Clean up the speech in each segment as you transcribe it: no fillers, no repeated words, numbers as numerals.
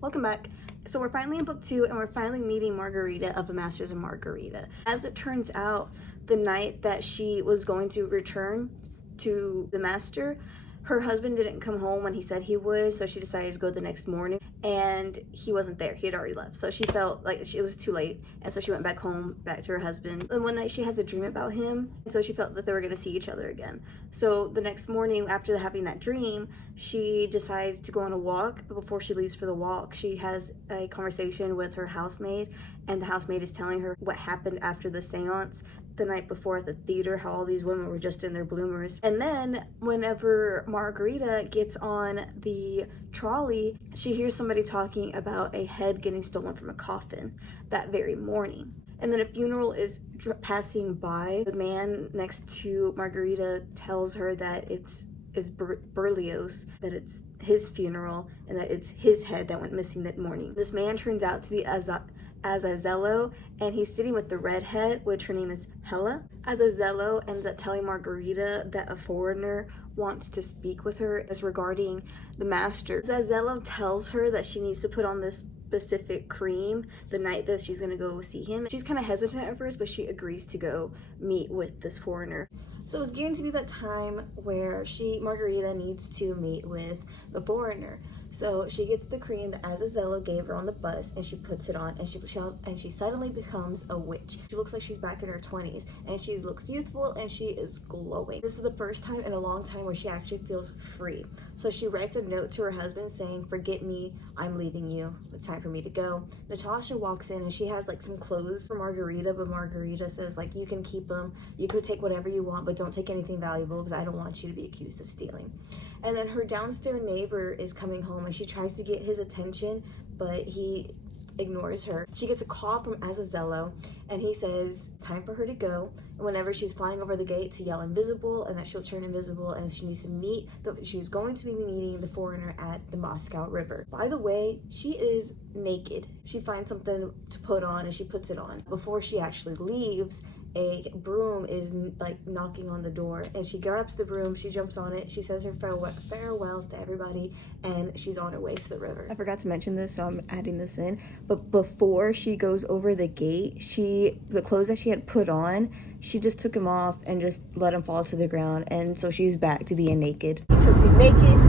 Welcome back. So we're finally in book 2 and we're finally meeting Margarita of the Masters of Margarita. As it turns out, the night that she was going to return to the master, her husband didn't come home when he said he would, so she decided to go the next morning, and he wasn't there. He had already left. So she felt like it was too late, and so she went back home, back to her husband. And one night she has a dream about him, and so she felt that they were going to see each other again. So the next morning, after having that dream, she decides to go on a walk. But before she leaves for the walk, she has a conversation with her housemaid, and the housemaid is telling her what happened after the seance the night before at the theater, how all these women were just in their bloomers. And then whenever Margarita gets on the trolley, she hears somebody talking about a head getting stolen from a coffin that very morning. And then a funeral is passing by. The man next to Margarita tells her that it's Berlioz, that it's his funeral, and that it's his head that went missing that morning. This man turns out to be Azazello, and he's sitting with the redhead, which her name is Hella. Azazello ends up telling Margarita that a foreigner wants to speak with her as regarding the master. Azazello tells her that she needs to put on this specific cream the night that she's gonna go see him. She's kind of hesitant at first, but she agrees to go meet with this foreigner. So it's getting to be that time where Margarita needs to meet with the foreigner. So she gets the cream that Azazello gave her on the bus, and she puts it on, and she suddenly becomes a witch. She looks like she's back in her 20s, and she looks youthful, and she is glowing. This is the first time in a long time where she actually feels free. So she writes a note to her husband saying, "Forget me, I'm leaving you. It's time for me to go." Natasha walks in, and she has like some clothes for Margarita, but Margarita says like, "You can keep them. You could take whatever you want, but don't take anything valuable because I don't want you to be accused of stealing." And then her downstairs neighbor is coming home, and she tries to get his attention, but he ignores her. She gets a call from Azazello, and he says it's time for her to go, and whenever she's flying over the gate to yell invisible, and that she'll turn invisible, and she needs to meet she's going to be meeting the foreigner at the Moscow River. By the way, she is naked. She finds something to put on, and she puts it on. Before she actually leaves, a broom is like knocking on the door, and she grabs the broom, she jumps on it, she says her farewells to everybody, and she's on her way to the river. I forgot to mention this, so I'm adding this in, but before she goes over the gate, the clothes that she had put on, she just took them off and just let them fall to the ground, and so she's back to being naked. So she's naked,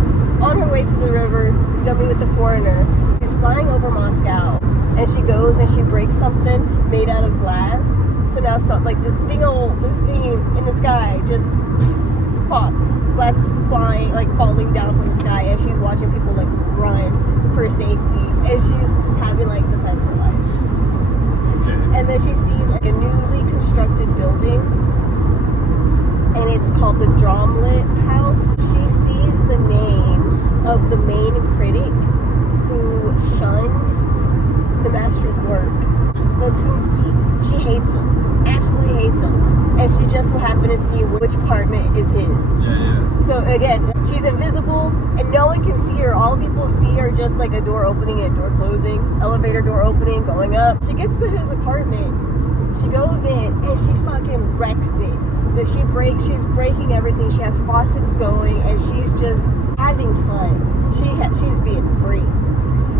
on her way to the river to go meet with the foreigner. She's flying over Moscow, and she goes and she breaks something made out of glass. So now this thing in the sky just popped. Glass is flying, like falling down from the sky, and she's watching people like run for safety, and she's having like the time of her life. Okay. And then she sees like a newly constructed building, and it's called the Dromlet House. She sees the name of the main critic who shunned the master's work, Latunsky. She hates him, absolutely hates him, and she just so happened to see which apartment is his. Yeah. So again, she's invisible, and no one can see her. All people see are just like a door opening and a door closing, elevator door opening, going up. She gets to his apartment, she goes in, and she fucking wrecks it. She's breaking everything. She has faucets going, and she's just having fun. She's being free.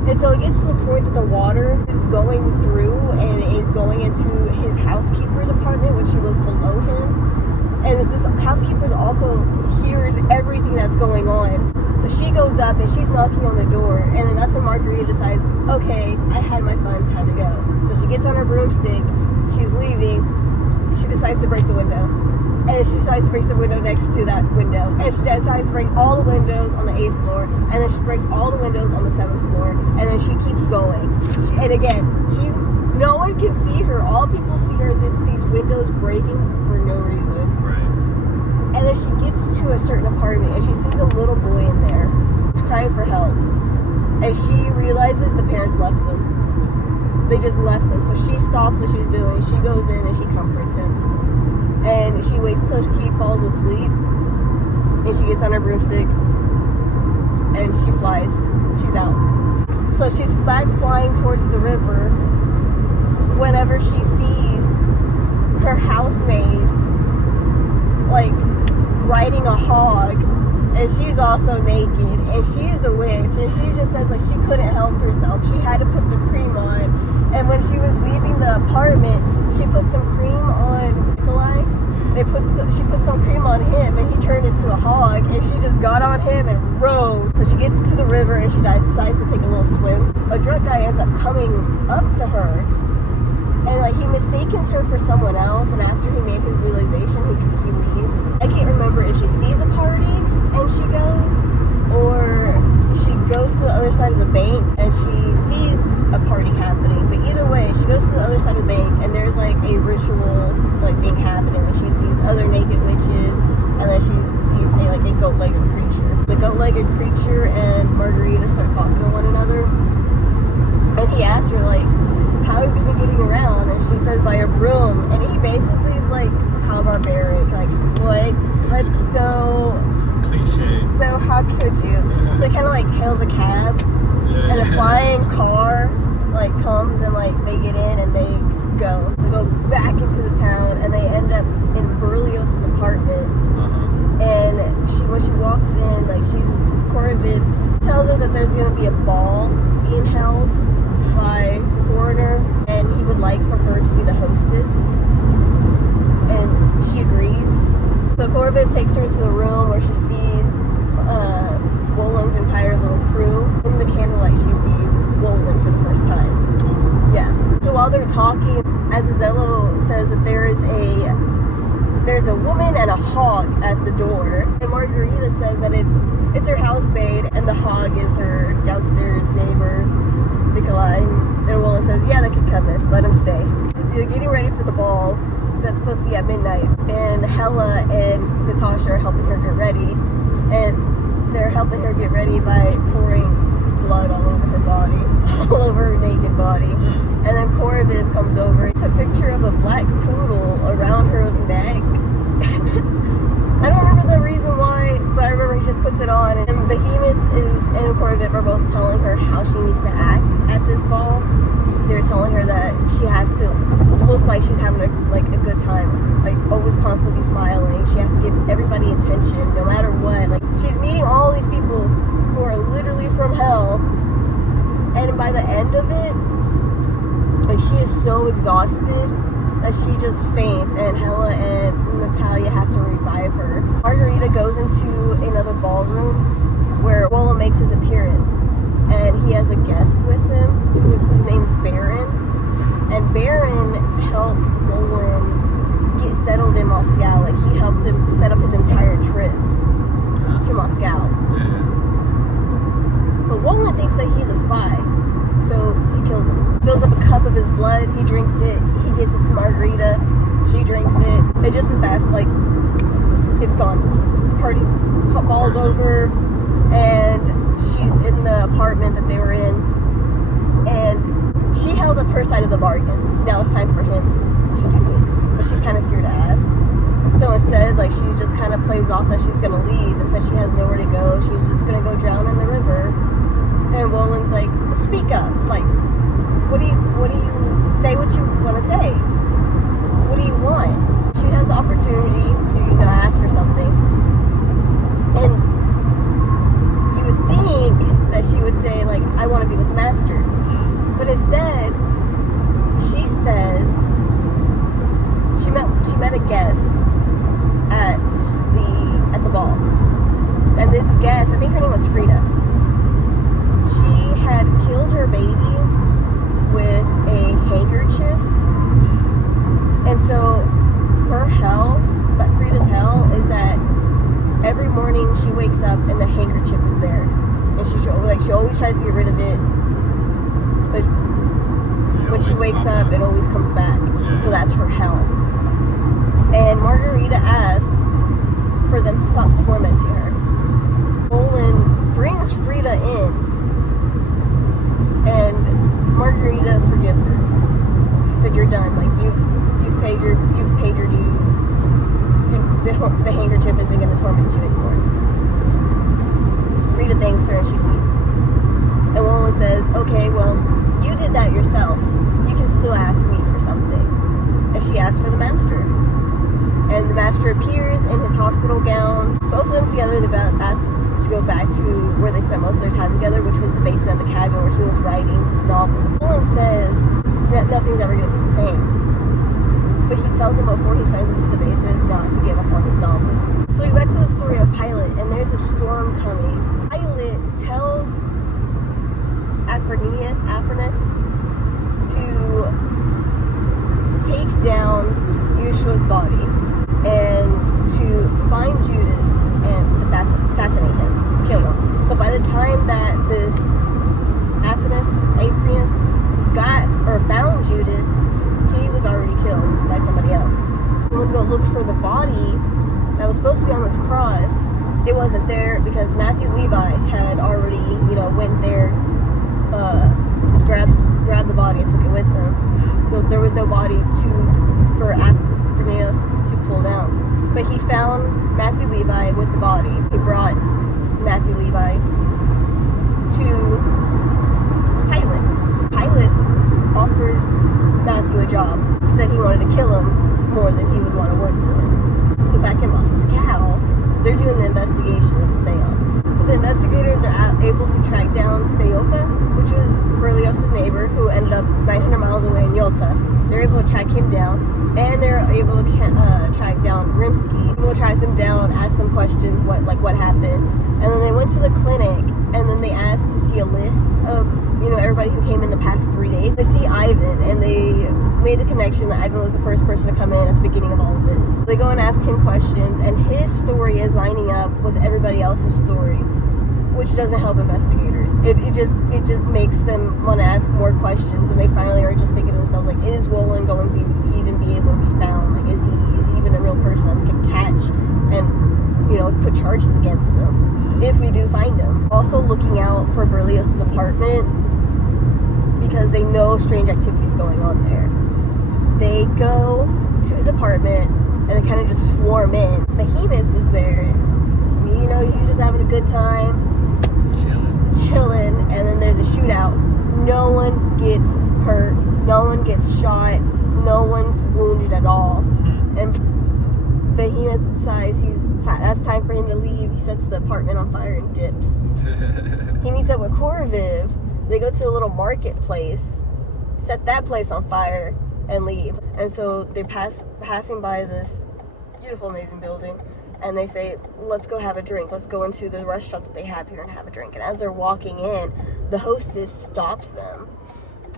And so it gets to the point that the water is going through and is going into his housekeeper's apartment, which lives below him. And this housekeeper also hears everything that's going on. So she goes up and she's knocking on the door. And then that's when Margarita decides, okay, I had my fun, time to go. So she gets on her broomstick, she's leaving, and she decides to break the window. And she decides to break the window next to that window. And she decides to break all the windows on the 8th floor. And then she breaks all the windows on the 7th floor. And then she keeps going. And again, no one can see her. All people see are these windows breaking for no reason. Right. And then she gets to a certain apartment, and she sees a little boy in there. He's crying for help. And she realizes the parents left him. They just left him. So she stops what she's doing. She goes in and she comforts him. And she waits till he falls asleep, and she gets on her broomstick, and she flies. She's out. So she's back flying towards the river whenever she sees her housemaid, like, riding a hog and she's also naked, and she's a witch, and she just says like she couldn't help herself. She had to put the cream on, and when she was leaving the apartment, she put some cream on Nikolai. She put some cream on him, and he turned into a hog, and she just got on him and rode. So she gets to the river, and she decides to take a little swim. A drunk guy ends up coming up to her, and like he mistakes her for someone else, and after he made his realization, he leaves. I can't remember if she sees a party and she goes, or she goes to the other side of the bank and she sees a party happening. But either way, she goes to the other side of the bank, and there's like a ritual like thing happening. Like she sees other naked witches, and then she sees a goat-legged creature. The goat-legged creature and Margarita start talking to one another, and he asked her like, how have you been getting around? And she says, by a broom. And he basically is like, how barbaric. Like, what? That's so cliche. So how could you? So he kind of like hails a cab, and a flying car like comes, and like they get in and they go back into the town, and they end up in Berlioz's apartment. And when she walks in, like Korovit tells her that there's gonna be a ball being held by the foreigner, and he would like for her to be the hostess, and she agrees. So Korovit takes her into a room where she sees Wolin's entire little crew. In the candlelight, she sees Wolin for the first time. Yeah. So while they're talking, Azazello says that there's a woman and a hog at the door, and Margarita says that it's her housemaid, and the hog is her downstairs neighbor, Nikolai. And Wolin says, yeah, they can come in, let him stay. They're getting ready for the ball that's supposed to be at midnight, and Hella and Natasha are helping her get ready, and they're helping her get ready by pouring blood all over her body, all over her naked body. And then Korovit comes over. It's a picture of a black poodle around her neck. I don't remember the reason why, but I remember he just puts it on. And Behemoth and Korovit are both telling her how she needs to act at this ball. They're telling her that she has to look like she's having a good time, like always constantly smiling. She has to give everybody attention, no matter what. Like she's meeting all these people who are literally from hell, and by the end of it, like she is so exhausted that she just faints, and Hella and Natalia have to revive her. Margarita goes into another ballroom where Wola makes his appearance, and he has a guest with him. His name's Baron, and Baron helped Wolin get settled in Moscow. Like he helped him set up his entire trip to Moscow. But Wolin thinks that he's a spy, so he kills him. Fills up a cup of his blood, he drinks it, he gives it to Margarita, she drinks it, and just as fast, like, it's gone. Party ball's over, and she's in the apartment that they were in, and she held up her side of the bargain. Now it's time for him to do it, but she's kind of scared to ask. So instead, like, she just kind of plays off that she's gonna leave, and said she has nowhere to go, she's just gonna go drown in the river. And Wolin's like, speak up, like, what do you say what you want to say? What do you want? She has the opportunity to, ask for something. And you would think that she would say, like, I want to be with the master. But instead, she says she met a guest at the ball. And this guest, I think her name was Frida. She had killed her baby with a handkerchief, and so her hell, that Frida's hell, is that every morning she wakes up and the handkerchief is there, and she always tries to get rid of it, but when she wakes up it always comes back. So that's her hell. And Margarita asked for them to stop tormenting her. Olin brings Frida in, and Margarita forgives her. She said, "You're done. Like you've paid your dues. The handkerchief isn't going to torment you anymore." Frida thanks her and she leaves. And Wola says, "Okay, well, you did that yourself. You can still ask me for something." And she asked for the master. And the master appears in his hospital gown. Both of them together, they asked to go back to where they spent most of their time together, which was the basement of the cabin where he was writing this novel. Nolan says that nothing's ever going to be the same. But he tells him before he signs him to the basement is not to give up on his novel. So we went to the story of Pilate, and there's a storm coming. Pilate tells Afranius to take down Yeshua's body and to find Judas and assassinate him, kill him. But by the time that this Afranius got or found Judas, he was already killed by somebody else. We went to go look for the body that was supposed to be on this cross. It wasn't there because Matthew Levi had already, went there, grabbed the body and took it with them. So there was no body for Afranius to pull down. But he found Matthew Levi with the body. He brought Matthew Levi to Pilate. Pilate offers Matthew a job. He said he wanted to kill him more than he would want to work for him. So back in Moscow, they're doing the investigation of the seance. But the investigators are able to track down Steopa, which was Berlioz's neighbor, who ended up 900 miles away in Yalta. They're able to track him down, and they're able to track down Rimsky. We'll track them down, ask them questions, what happened, and then they went to the clinic, and then they asked to see a list of everybody who came in the past 3 days. They see Ivan, and they made the connection that Ivan was the first person to come in at the beginning of all of this. They go and ask him questions, and his story is lining up with everybody else's story, which doesn't help investigators. It just makes them want to ask more questions, and they finally are just thinking to themselves, like, is Roland going to even be able to be found? Like, is he even a real person that we can catch and put charges against him if we do find him? Also looking out for Berlioz's apartment because they know strange activities going on there. They go to his apartment and they kind of just swarm in. Behemoth is there. He's just having a good time. Chilling, and then there's a shootout. No one gets hurt. No one gets shot. No one's wounded at all. And Behemoth decides that's time for him to leave. He sets the apartment on fire and dips. He meets up with Koroviv. They go to a little marketplace, set that place on fire, and leave. And so they're passing by this beautiful, amazing building, and they say, let's go have a drink. Let's go into the restaurant that they have here and have a drink. And as they're walking in, the hostess stops them.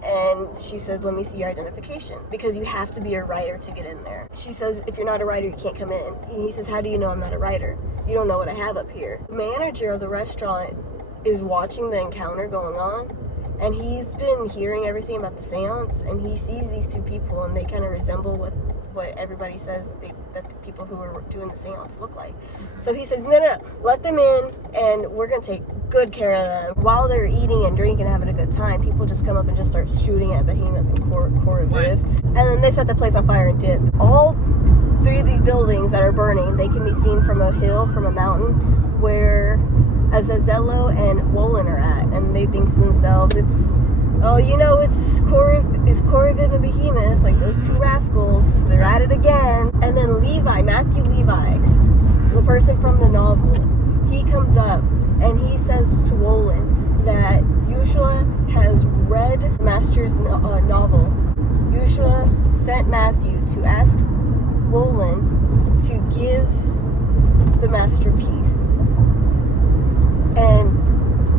And she says, let me see your identification, because you have to be a writer to get in there. She says, if you're not a writer, you can't come in. He says, how do you know I'm not a writer? You don't know what I have up here. The manager of the restaurant is watching the encounter going on, and he's been hearing everything about the seance, and he sees these two people, and they kind of resemble what everybody says that the people who are doing the seance look like. So he says, no, let them in, and we're going to take good care of them. While they're eating and drinking and having a good time, people just come up and just start shooting at Behemoth and Koroviv. And then they set the place on fire and dip. All three of these buildings that are burning, they can be seen from a hill, from a mountain, where Azazello and Wolin are at. And they think to themselves, it's Koroviv and Behemoth, like those two rascals, they're at it again. And then Matthew Levi, the person from the novel, he comes up and he says to Wolin that Yeshua has read the Master's novel. Yeshua sent Matthew to ask Wolin to give the Master peace, and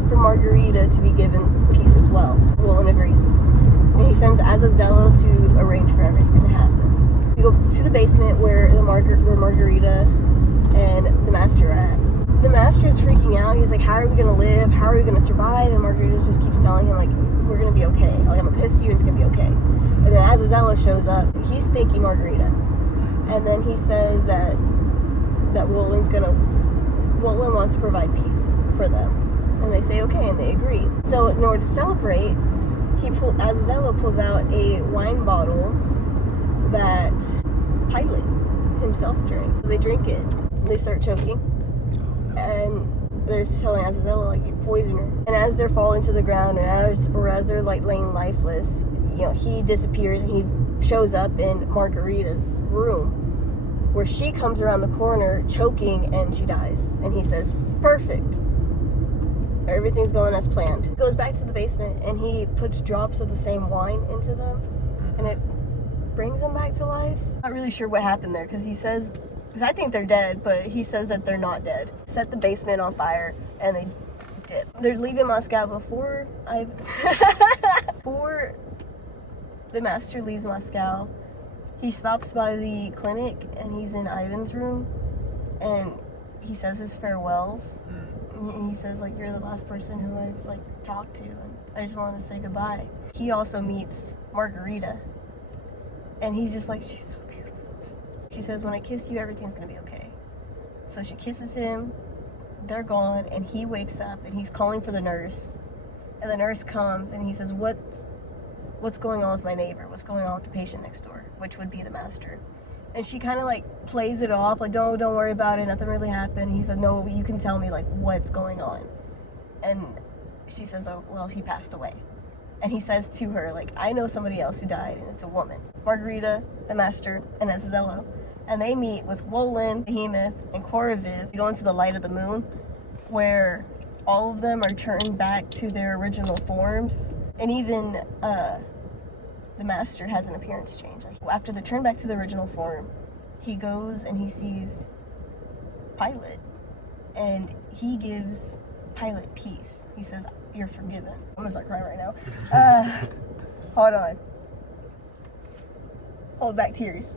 for Margarita to be given peace as well. Wolin agrees. And he sends Azazello to arrange for everything to happen. We go to the basement where Margarita and the Master are at. The Master is freaking out. He's like, how are we going to live? How are we going to survive? And Margarita just keeps telling him, like, we're going to be okay. Like, I'm going to kiss you and it's going to be okay. And then Azazello shows up. He's thanking Margarita. And then he says that Wolin wants to provide peace for them. And they say okay, and they agree. So in order to celebrate, Azazello pulls out a wine bottle that Pilate himself drank. So they drink it. They start choking. And they're telling Azazello, like, you poison her. And as they're falling to the ground, and as they're like laying lifeless, he disappears and he shows up in Margarita's room. where she comes around the corner choking and she dies. And he says, perfect. Everything's going as planned. Goes back to the basement and he puts drops of the same wine into them and it brings them back to life. Not really sure what happened there because he says, because I think they're dead, but he says that they're not dead. Set the basement on fire and they dip. They're leaving Moscow before the master leaves Moscow. He stops by the clinic and he's in Ivan's room and he says his farewells. He says, like, you're the last person who I've, like, talked to and I just want to say goodbye. He also meets Margarita and he's just like, she's so beautiful. She says, when I kiss you, everything's going to be okay. So she kisses him, they're gone, and he wakes up and he's calling for the nurse. And the nurse comes and he says, what's going on with my neighbor? What's going on with the patient next door? Which would be the master. And she kind of like plays it off, like, don't worry about it, nothing really happened. He said, no, you can tell me like what's going on. And she says, oh, well, he passed away. And he says to her, like, I know somebody else who died, and it's a woman. Margarita, the master, and Azazello. And they meet with Wolin, Behemoth, and Koraviv. They go into the light of the moon, where all of them are turned back to their original forms. And even the master has an appearance change. Like, after they're turned back to the original form, he goes and he sees Pilate. And he gives Pilate peace. He says, you're forgiven. I'm gonna start crying right now. Hold on. Hold back tears.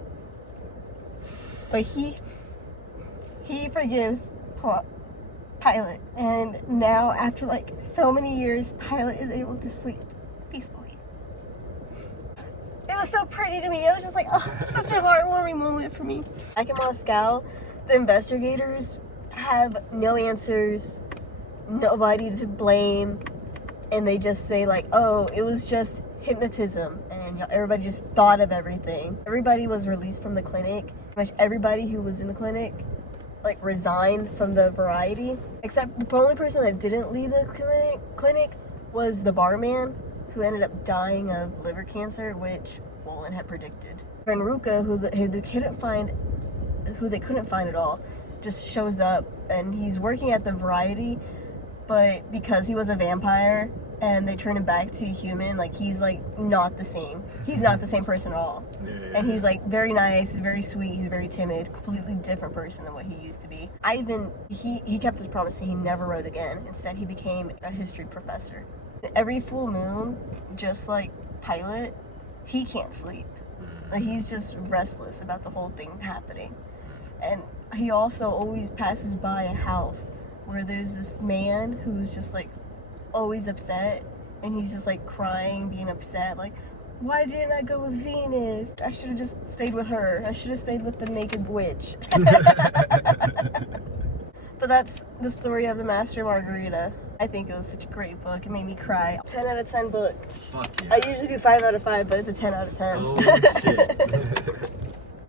But he forgives Pilate. And now, after like so many years, Pilate is able to sleep peacefully. It was so pretty to me. It was just like, oh, such a heartwarming moment for me. Back in Moscow, the investigators have no answers, nobody to blame, and they just say like, oh, it was just hypnotism, and everybody just thought of everything. Everybody was released from the clinic. Pretty much everybody who was in the clinic like resigned from the variety, except the only person that didn't leave the clinic was the barman, who ended up dying of liver cancer, which Wolin had predicted. And Ruka, who they couldn't find at all, just shows up, and he's working at the variety, but because he was a vampire and they turn him back to human, like, he's like not the same. He's not the same person at all. Yeah. And he's like very nice, he's very sweet, he's very timid, completely different person than what he used to be. Ivan, he kept his promise and he never wrote again. Instead, he became a history professor. Every full moon, just like Pilate, he can't sleep. Like, he's just restless about the whole thing happening. And he also always passes by a house where there's this man who's just like always upset, and he's just like crying, being upset, like, why didn't I go with Venus? I should have just stayed with her. I should have stayed with the naked witch. But that's the story of the Master Margarita. I think it was such a great book. It made me cry. 10 out of 10 book. Fuck yeah. I usually do 5 out of 5, but it's a 10 out of 10. Oh shit.